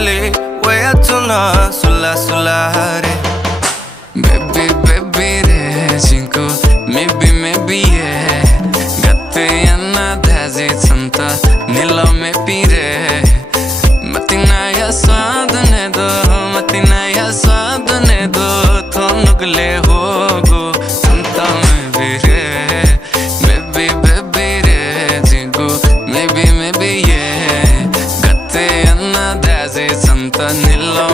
male weyatuna sula sula re. Baby baby re jinko maybe yeah gatte anna daze santa nilo me pire matina ya swad ne do thonugले hogo santa me vire. Baby baby re jinko maybe yeah gatte anna daze santa nilo